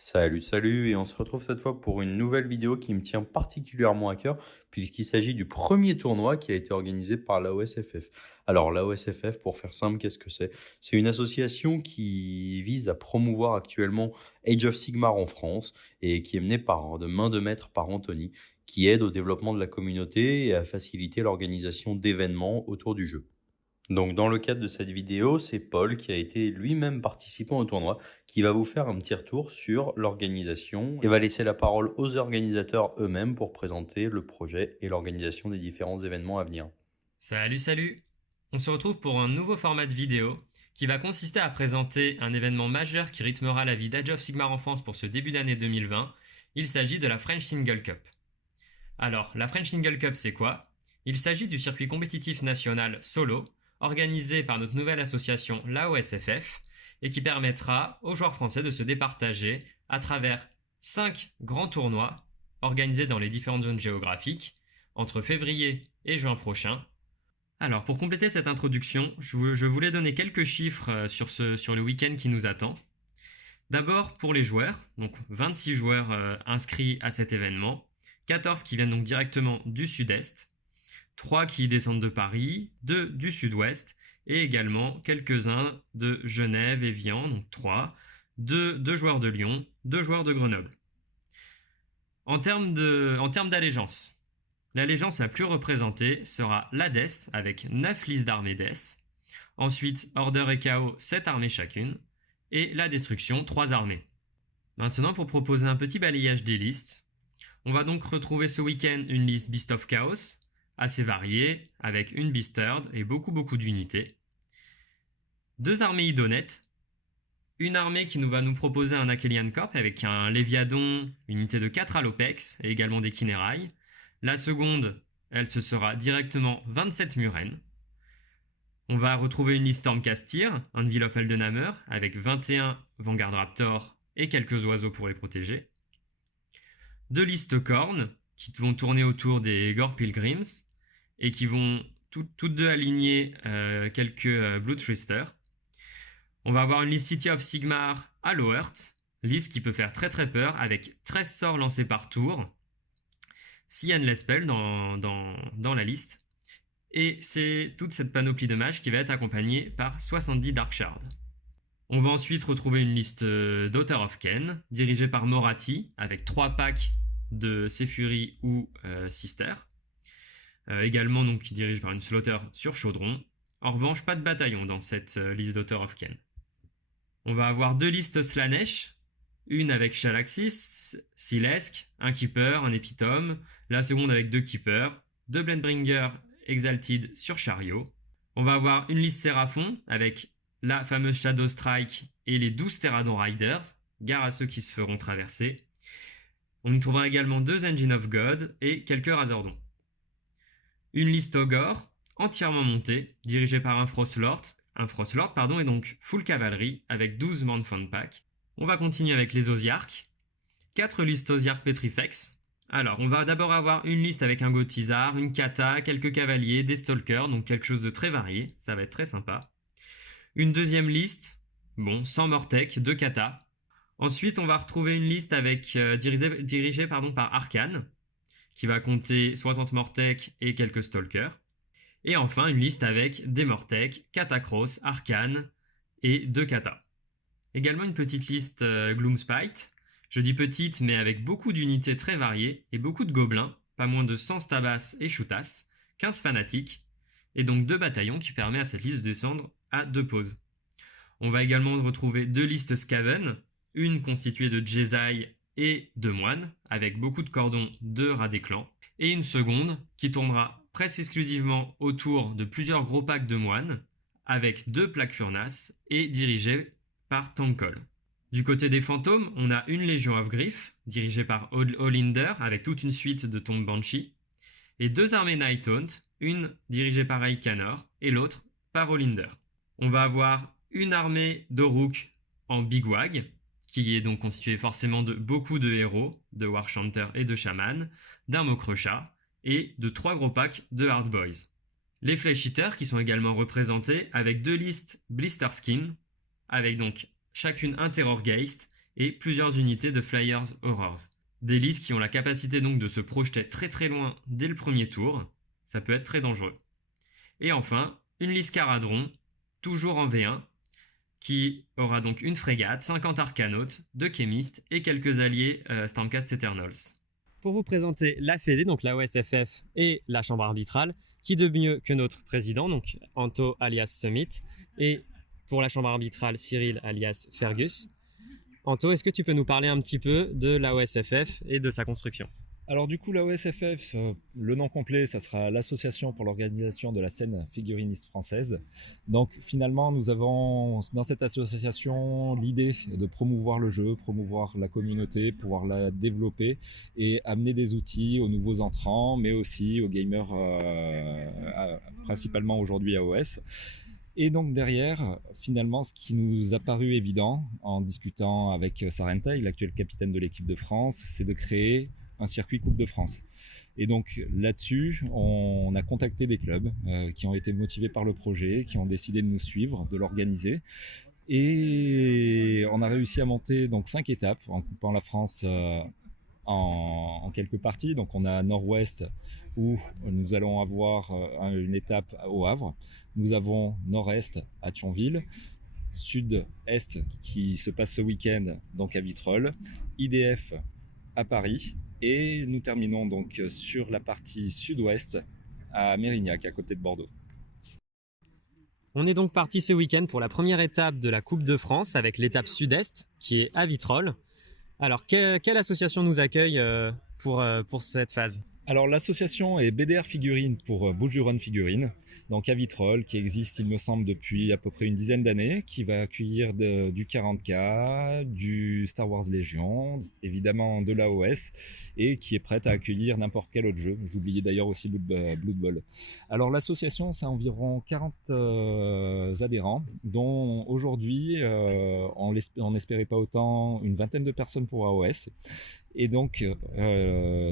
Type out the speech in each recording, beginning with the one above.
Salut, et on se retrouve cette fois pour une nouvelle vidéo qui me tient particulièrement à cœur, puisqu'il s'agit du premier tournoi qui a été organisé par l'AOSFF. Alors, l'AOSFF, pour faire simple, qu'est-ce que c'est? C'est une association qui vise à promouvoir actuellement Age of Sigmar en France et qui est menée de main de maître par Anthony, qui aide au développement de la communauté et à faciliter l'organisation d'événements autour du jeu. Donc, dans le cadre de cette vidéo, c'est Paul qui a été lui-même participant au tournoi qui va vous faire un petit retour sur l'organisation et va laisser la parole aux organisateurs eux-mêmes pour présenter le projet et l'organisation des différents événements à venir. Salut! On se retrouve pour un nouveau format de vidéo qui va consister à présenter un événement majeur qui rythmera la vie d'Age of Sigmar en France pour ce début d'année 2020. Il s'agit de la French Single Cup. Alors, la French Single Cup, c'est quoi? Il s'agit du circuit compétitif national solo, organisé par notre nouvelle association, l'AOSFF, et qui permettra aux joueurs français de se départager à travers 5 grands tournois organisés dans les différentes zones géographiques entre février et juin prochain. Alors, pour compléter cette introduction, je voulais donner quelques chiffres sur le week-end qui nous attend. D'abord, pour les joueurs, donc 26 joueurs inscrits à cet événement, 14 qui viennent donc directement du sud-est, 3 qui descendent de Paris, 2 du sud-ouest, et également quelques-uns de Genève et Vian, donc 3, 2 joueurs de Lyon, 2 joueurs de Grenoble. En termes d'allégeance, l'allégeance la plus représentée sera l'Hadès avec 9 listes d'armées d'Es, ensuite Order et Chaos 7 armées chacune, et la Destruction 3 armées. Maintenant, pour proposer un petit balayage des listes, on va donc retrouver ce week-end une liste Beast of Chaos, assez variée, avec une Beast Herd et beaucoup d'unités. 2 armées Idonettes, une armée qui va nous proposer un Akhelian Corp avec un Léviadon, une unité de 4 à l'Opex et également des Kinérailles. La seconde, elle se sera directement 27 Muren. On va retrouver une liste Stormcastir, Anvil of Eldenhammer, avec 21 Vanguard Raptor et quelques oiseaux pour les protéger. 2 listes Khorne, qui vont tourner autour des Gore Pilgrims, et qui vont toutes deux aligner quelques Bloodthirster. On va avoir une liste City of Sigmar à Loweart, liste qui peut faire très peur, avec 13 sorts lancés par tour, 6 Endless Spell dans la liste, et c'est toute cette panoplie de mages qui va être accompagnée par 70 Dark Shards. On va ensuite retrouver une liste Daughter of Ken, dirigée par Moratti, avec 3 packs de Sephuri ou Sister. Également donc qui dirige par une Slaughter sur Chaudron. En revanche, pas de bataillon dans cette liste Daughter of Ken. On va avoir 2 listes Slanesh, une avec Shalaxis, Silesk, un Keeper, un Epitome, la seconde avec 2 Keepers, 2 Blendbringer Exalted sur Chariot. On va avoir une liste Séraphon avec la fameuse Shadow Strike et les 12 Terradon Riders, gare à ceux qui se feront traverser. On y trouvera également 2 Engine of God et quelques Razordons. Une liste Ogre, entièrement montée, dirigée par un Frostlord, et donc full cavalerie avec 12 Mournfang Pack. On va continuer avec les Osiarques. 4 listes Osiarques Petrifex. Alors, on va d'abord avoir une liste avec un Gothizar, une Kata, quelques cavaliers, des Stalkers, donc quelque chose de très varié, ça va être très sympa. Une deuxième liste, sans Mortek, 2 Kata. Ensuite, on va retrouver une liste avec dirigée par Arcane, qui va compter 60 Mortek et quelques Stalkers. Et enfin, une liste avec des Mortek, Catacross, Arcane et 2 Kata. Également une petite liste Gloomspite. Je dis petite, mais avec beaucoup d'unités très variées et beaucoup de gobelins, pas moins de 100 Stabas et Shootas, 15 fanatiques, et donc 2 bataillons qui permettent à cette liste de descendre à 2 poses. On va également retrouver 2 listes Skaven, une constituée de Jesai et de moines, avec beaucoup de cordons de rats des clans, et une seconde qui tournera presque exclusivement autour de plusieurs gros packs de moines, avec 2 plaques furnace et dirigée par Tankol. Du côté des fantômes, on a une Légion of Griff, dirigée par Olinder, avec toute une suite de tombes Banshee, et 2 armées Nighthaunt, une dirigée par Aikanor et l'autre par Olinder. On va avoir une armée d'Oruk en Bigwag, qui est donc constituée forcément de beaucoup de héros, de Warchanter et de Shaman, d'un Mokresha, et de 3 gros packs de Hard Boys. Les Flesh Eaters qui sont également représentés avec 2 listes Blister Skin, avec donc chacune un Terrorgeist et plusieurs unités de Flyers Horrors. Des listes qui ont la capacité donc de se projeter très très loin dès le premier tour, ça peut être très dangereux. Et enfin, une liste Caradron, toujours en V1, qui aura donc une frégate, 50 arcanautes, 2 chémistes et quelques alliés Stormcast Eternals. Pour vous présenter la Fédé, donc la OSFF et la Chambre arbitrale, qui de mieux que notre président, donc Anto alias Summit, et pour la Chambre arbitrale, Cyril alias Fergus. Anto, est-ce que tu peux nous parler un petit peu de la OSFF et de sa construction? Alors du coup, la OSFF, le nom complet, ça sera l'Association pour l'organisation de la scène figuriniste française. Donc finalement, nous avons dans cette association l'idée de promouvoir le jeu, promouvoir la communauté, pouvoir la développer et amener des outils aux nouveaux entrants, mais aussi aux gamers, principalement aujourd'hui AOS. Et donc derrière, finalement, ce qui nous a paru évident en discutant avec Sarentay, l'actuel capitaine de l'équipe de France, c'est de créer un circuit Coupe de France. Et donc là-dessus, on a contacté des clubs qui ont été motivés par le projet, qui ont décidé de nous suivre, de l'organiser. Et on a réussi à monter donc 5 étapes en coupant la France en quelques parties. Donc on a Nord-Ouest où nous allons avoir une étape au Havre. Nous avons Nord-Est à Thionville, Sud-Est qui se passe ce week-end donc à Vitrolles, IDF à Paris et nous terminons donc sur la partie sud-ouest à Mérignac à côté de Bordeaux. On est donc parti ce week-end pour la première étape de la Coupe de France avec l'étape sud-est qui est à Vitrolles. Alors quelle association nous accueille pour cette phase? Alors l'association est BDR Figurines pour Bouches-du-Rhône Figurines, donc à Vitrolles, qui existe il me semble depuis à peu près une dizaine d'années, qui va accueillir du 40K, du Star Wars Légion, évidemment de l'AOS, et qui est prête à accueillir n'importe quel autre jeu. J'oubliais d'ailleurs aussi Blood Bowl. Alors l'association, c'est environ 40 adhérents, dont aujourd'hui, on n'espérait pas autant, une vingtaine de personnes pour AOS. Et donc,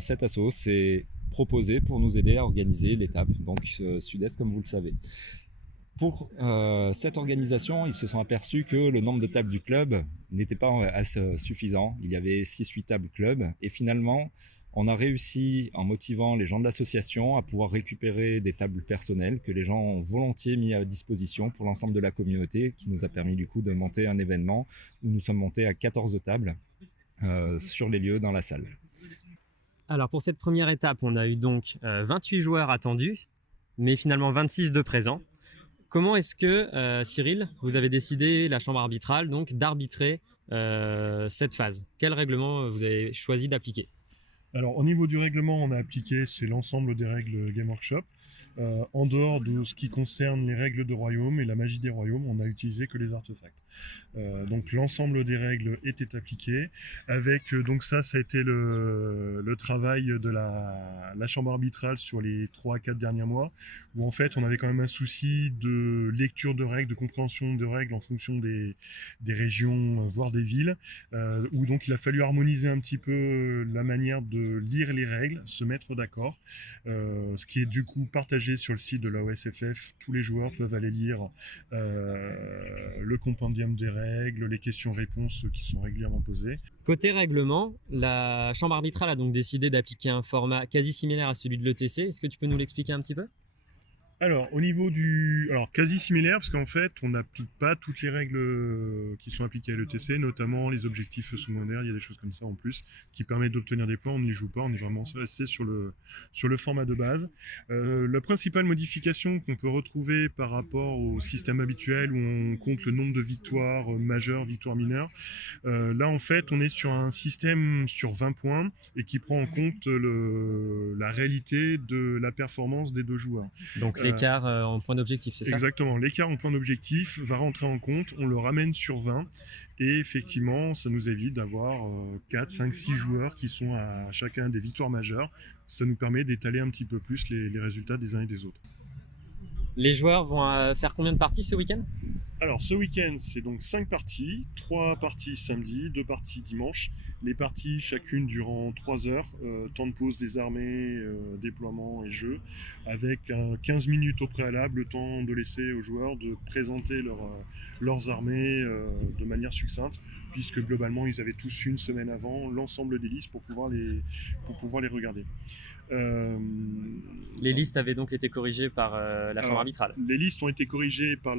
cet asso s'est proposé pour nous aider à organiser l'étape, donc sud-est comme vous le savez. Pour cette organisation, ils se sont aperçus que le nombre de tables du club n'était pas assez suffisant. Il y avait 6-8 tables club et finalement, on a réussi, en motivant les gens de l'association, à pouvoir récupérer des tables personnelles que les gens ont volontiers mis à disposition pour l'ensemble de la communauté, qui nous a permis du coup de monter un événement où nous sommes montés à 14 tables. Sur les lieux dans la salle. Alors pour cette première étape, on a eu donc 28 joueurs attendus, mais finalement 26 de présents. Comment est-ce que, Cyril, vous avez décidé, la chambre arbitrale, donc d'arbitrer cette phase? Quel règlement vous avez choisi d'appliquer? Alors au niveau du règlement, on a appliqué c'est l'ensemble des règles Game Workshop. En dehors de ce qui concerne les règles de royaume et la magie des royaumes, on n'a utilisé que les artefacts. Donc l'ensemble des règles était appliqué. Avec donc ça a été le travail de la chambre arbitrale sur les 3 à 4 derniers mois, où en fait on avait quand même un souci de lecture de règles, de compréhension de règles en fonction des régions, voire des villes, où donc il a fallu harmoniser un petit peu la manière de lire les règles, se mettre d'accord, ce qui est du coup partagé sur le site de la OSFF. Tous les joueurs peuvent aller lire le compendium des règles, les questions-réponses qui sont régulièrement posées. Côté règlement, la chambre arbitrale a donc décidé d'appliquer un format quasi similaire à celui de l'ETC. Est-ce que tu peux nous l'expliquer un petit peu? Alors, au niveau quasi similaire, parce qu'en fait, on n'applique pas toutes les règles qui sont appliquées à l'ETC, notamment les objectifs secondaires, il y a des choses comme ça en plus, qui permettent d'obtenir des points, on ne les joue pas, on est vraiment resté sur le format de base. La principale modification qu'on peut retrouver par rapport au système habituel, où on compte le nombre de victoires majeures, victoires mineures, là, en fait, on est sur un système sur 20 points, et qui prend en compte la réalité de la performance des deux joueurs. Donc l'écart en point d'objectif, c'est ça? Exactement, l'écart en point d'objectif va rentrer en compte, on le ramène sur 20 et effectivement ça nous évite d'avoir 4, 5, 6 joueurs qui sont à chacun des victoires majeures. Ça nous permet d'étaler un petit peu plus les résultats des uns et des autres. Les joueurs vont faire combien de parties ce week-end? Alors ce week-end c'est donc 5 parties, 3 parties samedi, 2 parties dimanche. Les parties chacune durant 3 heures, temps de pause des armées, déploiement et jeu, avec 15 minutes au préalable, le temps de laisser aux joueurs de présenter leurs armées de manière succincte puisque globalement ils avaient tous une semaine avant l'ensemble des listes pour pouvoir les regarder. Les listes avaient donc été corrigées par la chambre arbitrale. Les listes ont été corrigées par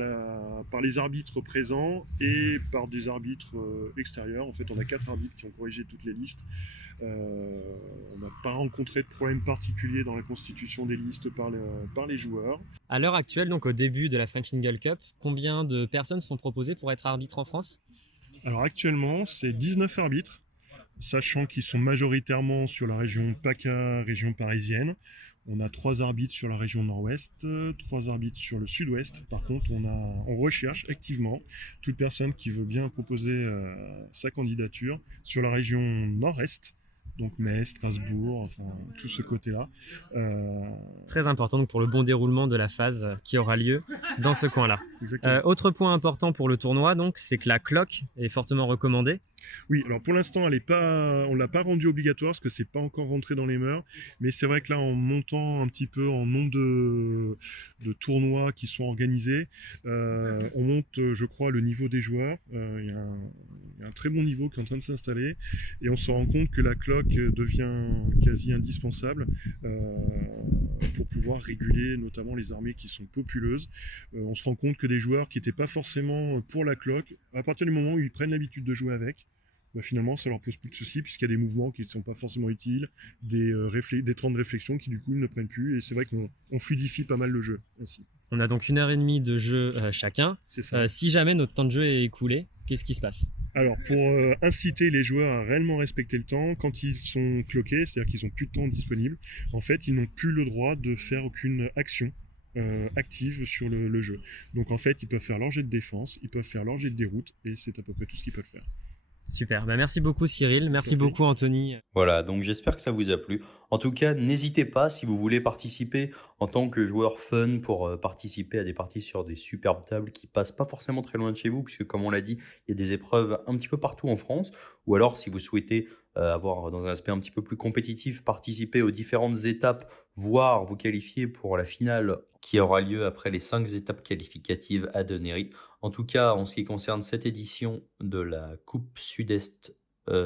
les arbitres présents et par des arbitres extérieurs. En fait, on a 4 arbitres qui ont corrigé toutes les listes. On n'a pas rencontré de problème particulier dans la constitution des listes par les joueurs. À l'heure actuelle, donc au début de la French Single Cup, combien de personnes sont proposées pour être arbitre en France? Alors actuellement, c'est 19 arbitres, sachant qu'ils sont majoritairement sur la région PACA, région parisienne. On a 3 arbitres sur la région nord-ouest, 3 arbitres sur le sud-ouest. Par contre, on recherche activement toute personne qui veut bien proposer sa candidature sur la région nord-est, donc Metz, Strasbourg, enfin tout ce côté-là. Très important donc, pour le bon déroulement de la phase qui aura lieu dans ce coin-là. Exactement. Autre point important pour le tournoi, donc, c'est que la cloque est fortement recommandée. Oui, alors pour l'instant, on ne l'a pas rendue obligatoire parce que c'est pas encore rentré dans les mœurs. Mais c'est vrai que là, en montant un petit peu en nombre de tournois qui sont organisés, on monte, je crois, le niveau des joueurs. Il y a un très bon niveau qui est en train de s'installer. Et on se rend compte que la cloque devient quasi indispensable pour pouvoir réguler notamment les armées qui sont populeuses. On se rend compte que des joueurs qui n'étaient pas forcément pour la cloque, à partir du moment où ils prennent l'habitude de jouer avec, finalement ça leur pose plus de soucis puisqu'il y a des mouvements qui ne sont pas forcément utiles, des temps de réflexion qui du coup ne prennent plus, et c'est vrai qu'on fluidifie pas mal le jeu ainsi. On a donc 1h30 de jeu chacun. C'est ça. Si jamais notre temps de jeu est écoulé, qu'est-ce qui se passe? Alors pour inciter les joueurs à réellement respecter le temps, quand ils sont cloqués, c'est-à-dire qu'ils n'ont plus de temps disponible, en fait ils n'ont plus le droit de faire aucune action active sur le jeu. Donc en fait ils peuvent faire leur jet de défense, ils peuvent faire leur jet de déroute, et c'est à peu près tout ce qu'ils peuvent faire. Super, merci beaucoup Cyril, merci beaucoup Anthony. Voilà, donc j'espère que ça vous a plu. En tout cas, n'hésitez pas si vous voulez participer en tant que joueur fun pour participer à des parties sur des superbes tables qui passent pas forcément très loin de chez vous, puisque comme on l'a dit, il y a des épreuves un petit peu partout en France. Ou alors si vous souhaitez avoir dans un aspect un petit peu plus compétitif, participer aux différentes étapes, voire vous qualifier pour la finale qui aura lieu après les 5 étapes qualificatives à Dennery. En tout cas, en ce qui concerne cette édition de la Coupe Sud-Est,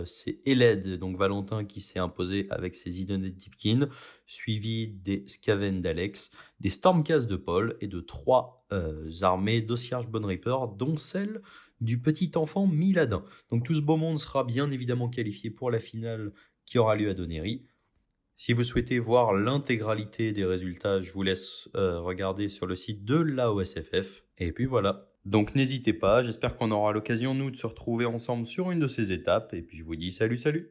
c'est Eled, donc Valentin, qui s'est imposé avec ses Idonet Tipkin, suivi des Skaven d'Alex, des Stormcast de Paul et de 3 armées d'Ossiarch Bone Reaper, dont celle du petit enfant Miladin. Donc tout ce beau monde sera bien évidemment qualifié pour la finale qui aura lieu à Dennery. Si vous souhaitez voir l'intégralité des résultats, je vous laisse regarder sur le site de l'AOSFF. Et puis voilà. Donc n'hésitez pas, j'espère qu'on aura l'occasion nous de se retrouver ensemble sur une de ces étapes. Et puis je vous dis salut.